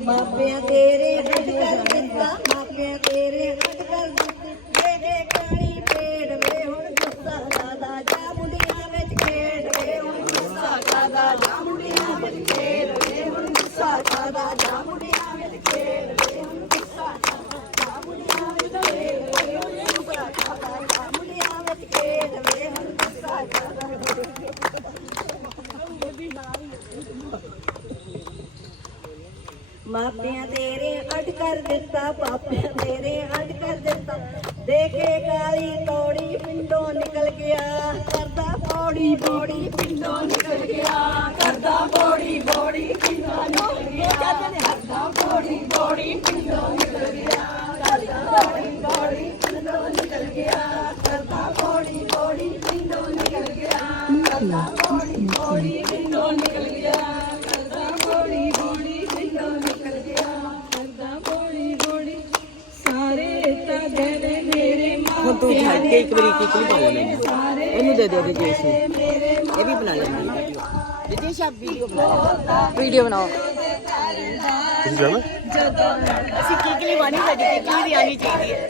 ਮਾਪਿਆਂ ਤੇਰੇ ਹੱਥ ਕਰ ਦਿੱਤਾ ਮਾਪਿਆਂ ਤੇਰੇ ਕਰ ਦਿੱਤਾ, ਪਾਪਿਆਂ ਤੇਰੇ ਅੱਡ ਕਰ ਦਿੱਤਾ। ਦੇਖੇ ਕਾਲੀ ਤੋੜੀ ਪਿੰਡੋਂ ਨਿਕਲ ਗਿਆ, ਕਰਦਾ ਪੌੜੀ ਪੌੜੀ ਪਿੰਡੋਂ ਨਿਕਲ ਗਿਆ, ਕਰਦਾ ਪੌੜੀ ਪੌੜੀ ਪਿੰਡੋਂ ਨਿਕਲ ਗਿਆ, ਕਰਦਾ ਪੌੜੀ ਪੌੜੀ ਪਿੰਡੋਂ ਨਿਕਲ ਗਿਆ, ਕਰਦਾ ਪੌੜੀ ਕੱਦੂ ਉਠਾ ਕੇ ਇੱਕ ਵਾਰੀ ਕਿਕਲੀ ਪਾ ਲੈਣੀ ਇਹਨੂੰ ਦੇ ਦਿਓ ਜੀ ਇਸ ਇਹ ਵੀ ਬਣਾ ਲੈਣੀ ਜੀ ਸ਼ਾਬ ਵੀਡੀਓ ਬਣਾਓ ਵੀਡੀਓ ਬਣਾਓ। ਤੁਸੀਂ ਜਾਣਾ? ਅਸੀਂ ਕਿਕਲੀ ਬਣੀ ਸਾਡੀ ਕਿਕਲੀ ਵੀ ਆਣੀ ਚਾਹੀਦੀ ਹੈ?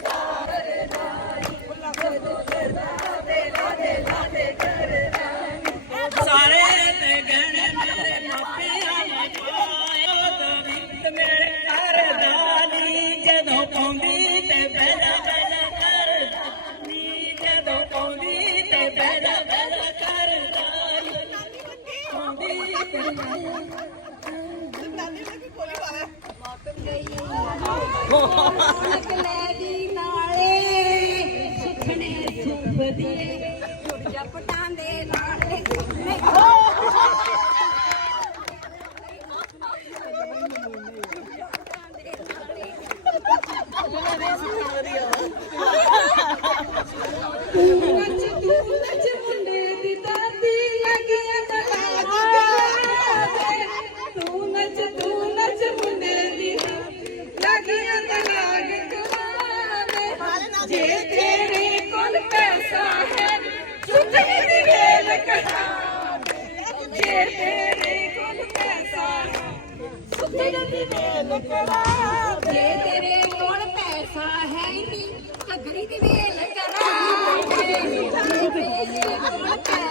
ਲੈ ਦੀ ਨਾਲੇ ਸੁਖਨੇ ਸੁਖ ਦੀਏ। ਜੁੜ ਜਾ ਪਟਾਂ ਦੇ ਨਾਲੇ। ਸੁਖਨੇ ਜੇ ਤੇਰੇ ਕੋਲ ਪੈਸਾ ਹੈ ਨੀ ਘਗਰੀ ਦੀ ਵੇਲ ਕਰਾਵੇ ਜੇ ਤੇਰੇ ਕੋਲ ਪੈਸਾ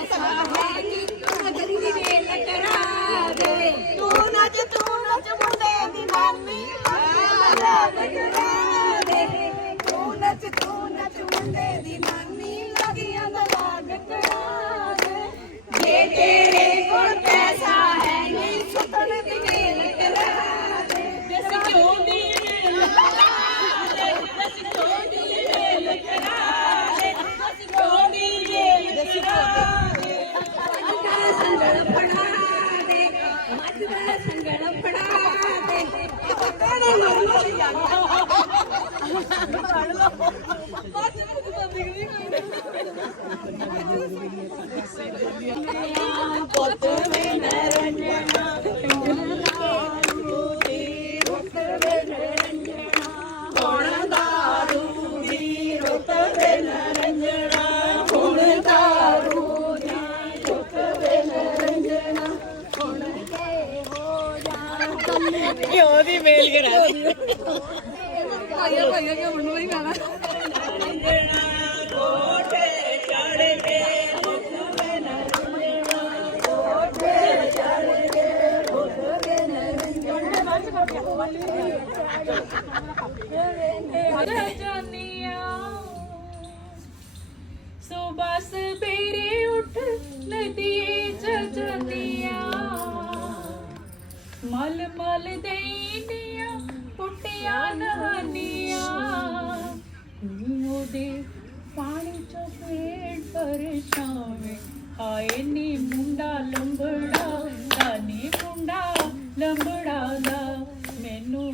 ਕੱਢ ਲਓ ਅੱਜ ਮੈਨੂੰ ਪਤਾ ਨਹੀਂ ਕੋਈ ਭਾਈਆ ਭਾਈਆ ਕਿ ਮੈਨੂੰ ਨਹੀਂ ਮਾਣਾ ਸੋ ਬਸ ਬੇਰੇ ਉੱਠ ਨਦੀ ਚ ਜਨੀਆਂ ਮਲ ਮਲ ਦੇਨੀਆਂ ਟੁੱਟੀਆਂ ਪਾਣੀ ਚੋਂ ਪੇੜ ਪਰ ਆਏ ਨੀ ਮੁੰਡਾ ਲੰਬੜਾ ਦਾ ਮੁੰਡਾ ਲੰਬੜਾ ਦਾ। ਮੈਨੂੰ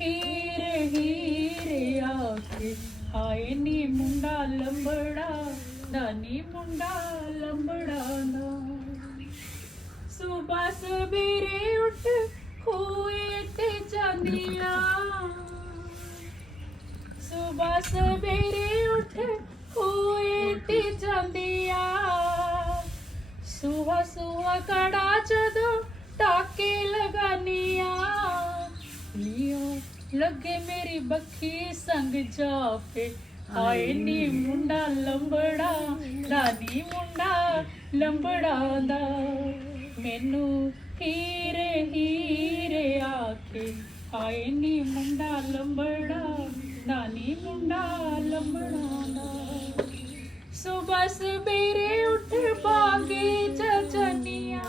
ਹੀਰ ਹੀਰ ਆਖੇ। ਨੀ ਮੁੰਡਾ ਲੰਬੜਾ ਦਾ ਮੁੰਡਾ ਲੰਬੜਾ ਦਾ। ਸੁਬਾ ਸਵੇਰੇ ਉੱਠ ਖੂਏ ਤੇ ਜਾਂਦੀਆਂ। ਹੋਏ ਤੇ ਜਾਂਦੀਆਂ। ਸੁਹਾ ਸੁਹਾ ਕੜਾ ਜਦੋਂ ਟਾਕੇ ਲਗਾਨੀਆਂ। ਲਿਓ ਲੱਗੇ ਮੇਰੀ ਬੱਖੀ ਸੰਗ ਜਾਪੇ। ਹਾਏ ਨੀ ਮੁੰਡਾ ਲੰਬੜਾ ਦਾਦੀ ਮੁੰਡਾ ਲੰਬੜਾ ਦਾ। ਮੈਨੂੰ ਹੀਰੇ ਹੀਰੇ ਆਖੇ, ਹਾਏ ਨੀ ਮੁੰਡਾ ਲੰਬੜਾ ਨਾਨੀ ਮੁੰਡਾ ਲੱਭਣਾ ਦਾ ਸੁਬਹ ਸਵੇਰੇ ਉੱਠ ਬਾਗੇ ਚਚਨੀਆਂ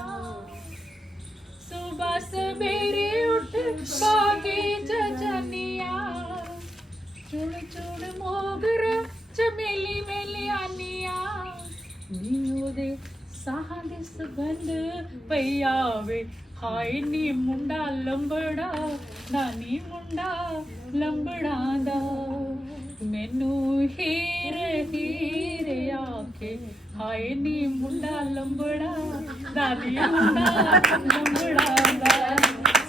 ਸੁਬਹ ਸਵੇਰੇ ਉੱਠ ਬਾਗੇ ਚਚਨੀਆਂ ਚੁਣ ਚੁਣ ਮੋਗਰ ਚਮੇਲੀ ਮੇਲਿਆਨੀਆਂ। ਨੀ ਉਹਦੇ ਸਾਹਾਂ ਦੇ ਸੁਗੰਧ ਪਈ ਆਵੇ। ਹਾਏ ਨੀ ਮੁੰਡਾ ਲੰਬੜਾ, ਨਾਨੀ ਮੁੰਡਾ ਲੰਬੜਾ ਦਾ। ਮੈਨੂੰ ਹੀਰੇ ਹੀਰੇ ਆਖੇ, ਹਾਏ ਨੀ ਮੁੰਡਾ ਲੰਬੜਾ, ਨਾਨੀ ਮੁੰਡਾ ਲੰਬੜਾ ਦਾ।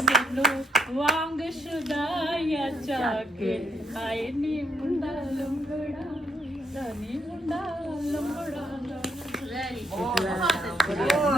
ਮੈਨੂੰ ਵਾਂਗ ਸ਼ੁਦਾਇਆ ਚਾਕੇ, ਹਾਏ ਨੀ ਮੁੰਡਾ ਲੰਬੜਾ, ਨਾਨੀ ਮੁੰਡਾ ਲੰਬੜਾ ਦਾ।